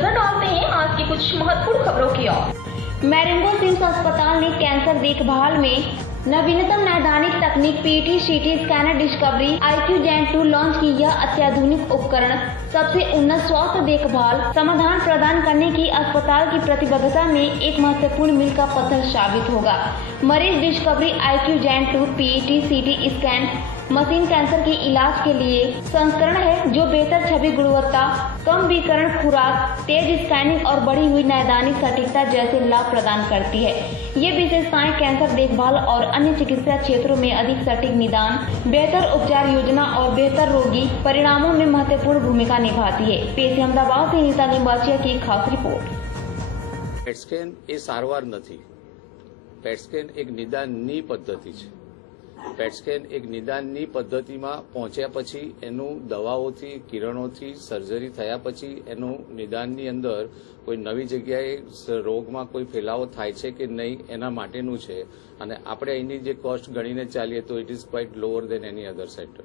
नजर डालते हैं आज की कुछ महत्वपूर्ण खबरों की ओर। मैरिंगो सिम्स अस्पताल ने कैंसर देखभाल में नवीनतम नैदानिक तकनीक पीटी सीटी scanner discovery IQ Gen 2 launch की। यह अत्याधुनिक उपकरण सबसे उन्नत स्वास्थ्य देखभाल समाधान प्रदान करने की अस्पताल की प्रतिबद्धता में एक महत्वपूर्ण मील का पत्थर साबित होगा। मरीज discovery IQ Gen 2 PET CT scan machine cancer के इलाज के लिए संस्करण है जो बेहतर छवि गुणवत्ता, कम विकिरण खुराक, तेज स्कैनिंग और बढ़ी हुई नैदानिक सटीकता जैसे लाभ प्रदान करती है। ये विशेषताएं कैंसर देखभाल और अन्य चिकित्सा क्षेत्रों में अधिक सटीक निदान, बेहतर उपचार योजना और बेहतर रोगी परिणामों में महत्वपूर्ण भूमिका निभाती है। पेश है अहमदाबाद से नीता लिंबाचिया की एक खास रिपोर्ट। પેટ સ્કેન એ સારવાર નથી. પેટ સ્કેન એક નિદાનની પદ્ધતિ છે. પેટ સ્કેન એક નિદાનની પદ્ધતિમાં પહોંચ્યા પછી એનું દવાઓથી, કિરણોથી, સર્જરી થયા પછી એનું નિદાનની અંદર કોઈ નવી જગ્યાએ રોગમાં કોઈ ફેલાવો થાય છે કે નહીં એના માટેનું છે. અને આપણે અહીંની જે કોસ્ટ ગણીને ચાલીએ તો it is quite lower than any other sector.